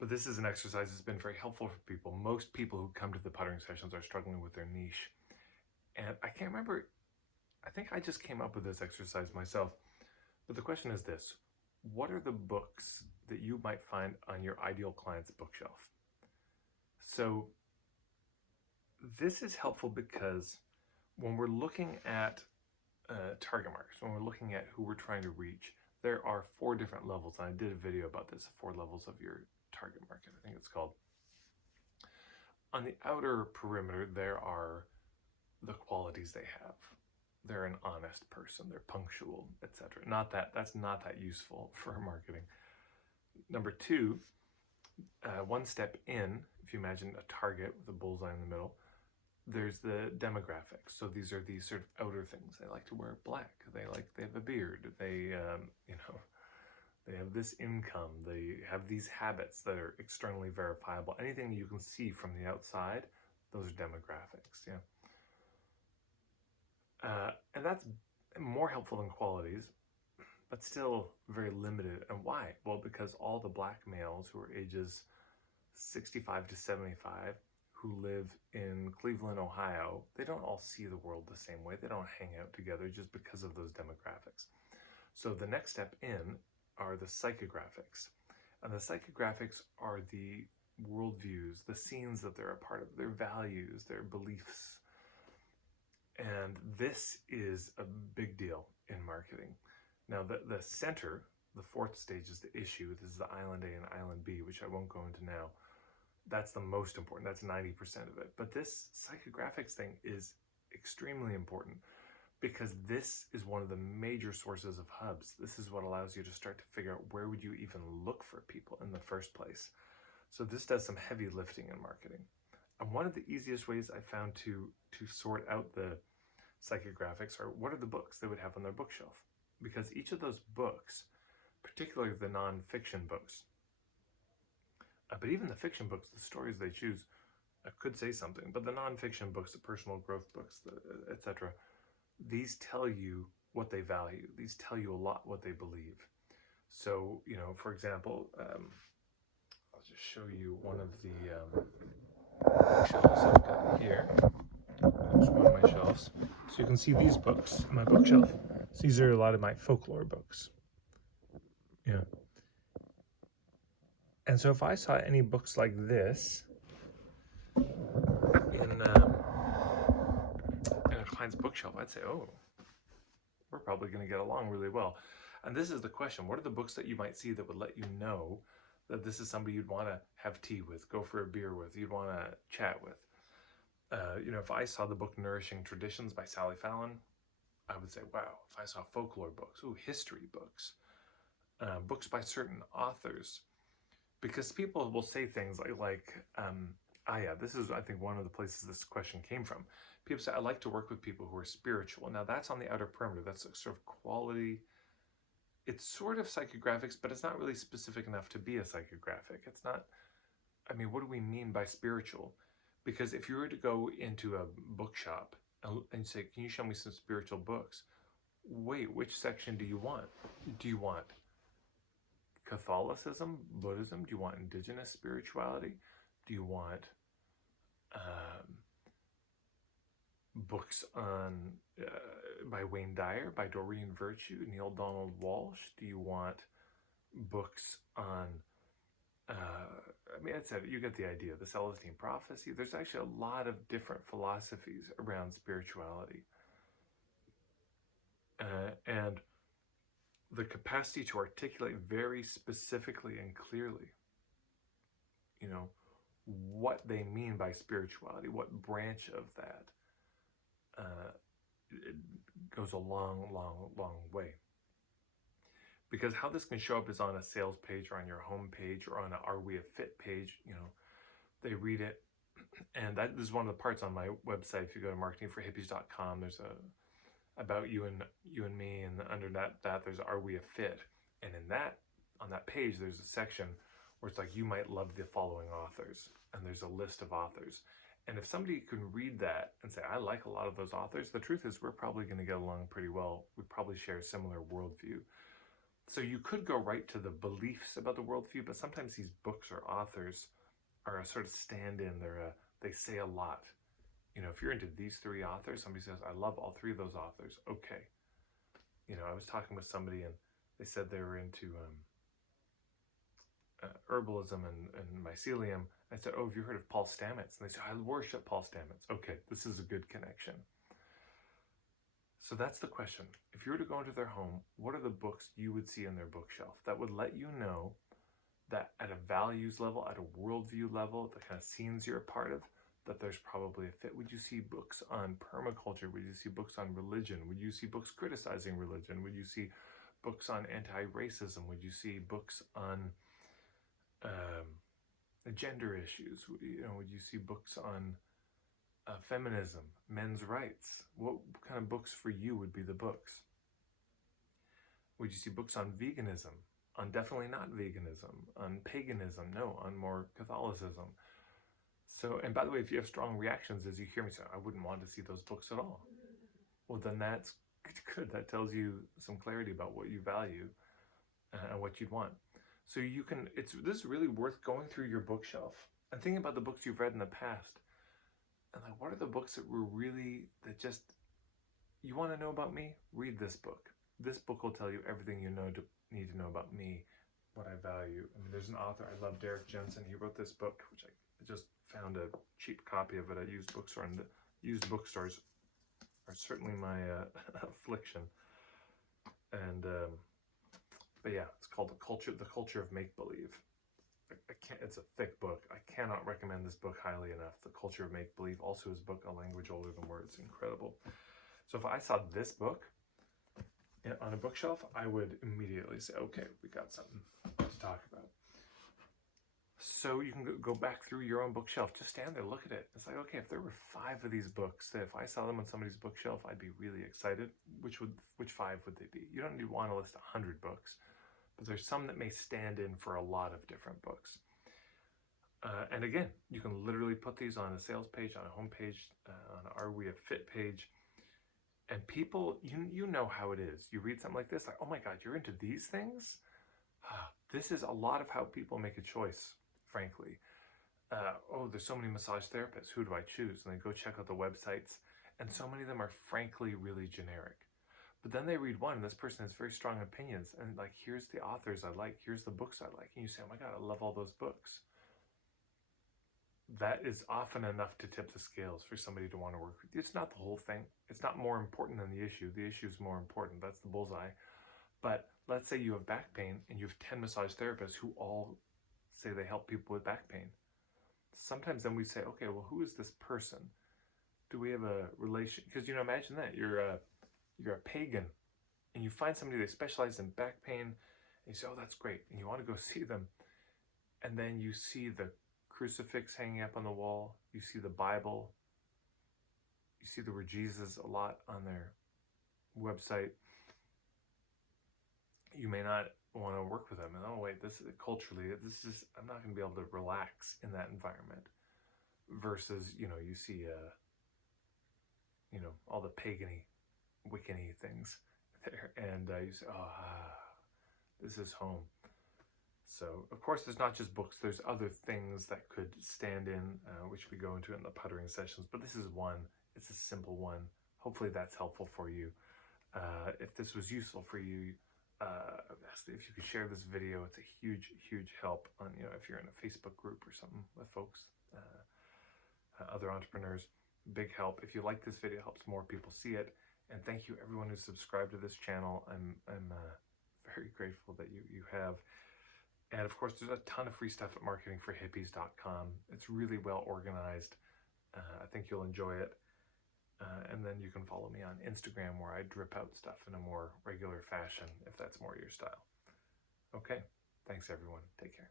But this is an exercise that's been very helpful for people. Most people who come to the puttering sessions are struggling with their niche. And I can't remember, I think I just came up with this exercise myself. But the question is this: what are the books that you might find on your ideal client's bookshelf? So this is helpful because when we're looking at target markets, when we're looking at who we're trying to reach, there are 4 different levels. And I did a video about this, 4 levels of your target market, I think it's called. On the outer perimeter, there are the qualities they have. They're an honest person, they're punctual, etc. That's not that useful for marketing. Number 2, one step in, if you imagine a target with a bullseye in the middle, there's the demographics. So these are these sort of outer things. They like to wear black. They have a beard. They they have this income. They have these habits that are externally verifiable. Anything you can see from the outside, those are demographics. Yeah. And that's more helpful than qualities, but still very limited. And why? Well, because all the black males who are ages 65 to 75 who live in Cleveland, Ohio, they don't all see the world the same way. They don't hang out together just because of those demographics. So the next step in are the psychographics. And the psychographics are the worldviews, the scenes that they're a part of, their values, their beliefs. And this is a big deal in marketing. Now, the center, the 4th stage, is the issue. This is the Island A and Island B, which I won't go into now. That's the most important. That's 90% of it. But this psychographics thing is extremely important because this is one of the major sources of hubs. This is what allows you to start to figure out where would you even look for people in the first place. So this does some heavy lifting in marketing. And one of the easiest ways I found to sort out the psychographics are what are the books they would have on their bookshelf. Because each of those books, particularly the non-fiction books, but even the fiction books, the stories they choose, could say something. But the non-fiction books, the personal growth books, etc., these tell you what they value. These tell you a lot what they believe. So, for example, I'll just show you one of the bookshelves I've got here. There's one of my shelves. So you can see these books on my bookshelf. So these are a lot of my folklore books. Yeah. And so if I saw any books like this in a client's bookshelf, I'd say, oh, we're probably going to get along really well. And this is the question: what are the books that you might see that would let you know that this is somebody you'd want to have tea with, go for a beer with, you'd want to chat with? If I saw the book Nourishing Traditions by Sally Fallon, I would say, wow. If I saw folklore books, history books, books by certain authors, because people will say things this is, I think, one of the places this question came from. People say, I like to work with people who are spiritual. Now, that's on the outer perimeter. That's a sort of quality. It's sort of psychographics, but it's not really specific enough to be a psychographic. It's not, what do we mean by spiritual? Because if you were to go into a bookshop and say, can you show me some spiritual books? Wait, which section do you want? Do you want Catholicism, Buddhism? Do you want indigenous spirituality? Do you want books on by Wayne Dyer, by Doreen Virtue, Neil Donald Walsh? Do you want books on you get the idea. The Celestine Prophecy. There's actually a lot of different philosophies around spirituality. And the capacity to articulate very specifically and clearly, what they mean by spirituality, what branch of that, it goes a long, long, long way. Because how this can show up is on a sales page or on your home page or on a Are We a Fit page. They read it. And that is one of the parts on my website. If you go to marketingforhippies.com, there's a about you and me, and under that there's Are We a Fit? And on that page, there's a section where it's like, you might love the following authors. And there's a list of authors. And if somebody can read that and say, I like a lot of those authors, the truth is we're probably going to get along pretty well. We probably share a similar worldview. So you could go right to the beliefs about the worldview, but sometimes these books or authors are a sort of stand-in. They say a lot. You know, if you're into these three authors, somebody says, I love all three of those authors. Okay. You know, I was talking with somebody and they said they were into herbalism and mycelium. I said, oh, have you heard of Paul Stamets? And they said, I worship Paul Stamets. Okay, this is a good connection. So that's the question. If you were to go into their home, what are the books you would see on their bookshelf that would let you know that at a values level, at a worldview level, the kind of scenes you're a part of, that there's probably a fit? Would you see books on permaculture? Would you see books on religion? Would you see books criticizing religion? Would you see books on anti-racism? Would you see books on gender issues? You know, would you see books on feminism, men's rights? What kind of books for you would be the books? Would you see books on veganism, on definitely not veganism, on paganism, no, on more Catholicism? So, and by the way, if you have strong reactions as you hear me say, I wouldn't want to see those books at all. Well, then that's good. That tells you some clarity about what you value and what you'd want. So you can, this is really worth going through your bookshelf and thinking about the books you've read in the past. And like, what are the books that were really, that just, you want to know about me? Read this book. This book will tell you everything you need to know about me, what I value. I mean, there's an author, I love Derek Jensen. He wrote this book, which I just found a cheap copy of it at used bookstore. And the used bookstores are certainly my affliction. And, but yeah, it's called The Culture of Make-Believe. It's a thick book. I cannot recommend this book highly enough. The Culture of Make-Believe, also his book, A Language Older Than Words. Incredible. So if I saw this book on a bookshelf, I would immediately say, okay, we got something to talk about. So you can go back through your own bookshelf. Just stand there, look at it. It's like, okay, if there were 5 of these books, that if I saw them on somebody's bookshelf, I'd be really excited. Which 5 would they be? You don't need to want to list 100 books, but there's some that may stand in for a lot of different books. And again, you can literally put these on a sales page, on a home page, on an Are We a Fit page. And people, you know how it is. You read something like this, like, oh my God, you're into these things? This is a lot of how people make a choice, frankly. Oh, there's so many massage therapists. Who do I choose? And they go check out the websites. And so many of them are frankly really generic. But then they read one, and this person has very strong opinions. And like, here's the authors I like. Here's the books I like. And you say, oh my God, I love all those books. That is often enough to tip the scales for somebody to want to work with you. It's not the whole thing. It's not more important than the issue. The issue is more important. That's the bullseye. But let's say you have back pain and you have 10 massage therapists who all say they help people with back pain. Sometimes then we say, okay, well, who is this person? Do we have a relation? Because, you know, imagine that. You're a pagan and you find somebody that specializes in back pain and you say, oh, that's great. And you want to go see them. And then you see the crucifix hanging up on the wall. You see the Bible. You see the word Jesus a lot on their website. You may not want to work with them. And oh wait, this is culturally, this is, I'm not going to be able to relax in that environment. Versus, you know, you see, all the pagany, Wiccany things there, and you say, oh, this is home. So, of course, there's not just books. There's other things that could stand in, which we go into in the puttering sessions. But this is one. It's a simple one. Hopefully that's helpful for you. If this was useful for you, if you could share this video, it's a huge, huge help on, if you're in a Facebook group or something with folks, other entrepreneurs, big help. If you like this video, it helps more people see it. And thank you everyone who's subscribed to this channel. I'm very grateful that you have. And of course, there's a ton of free stuff at marketingforhippies.com. It's really well organized. I think you'll enjoy it. And then you can follow me on Instagram, where I drip out stuff in a more regular fashion, if that's more your style. Okay, thanks everyone. Take care.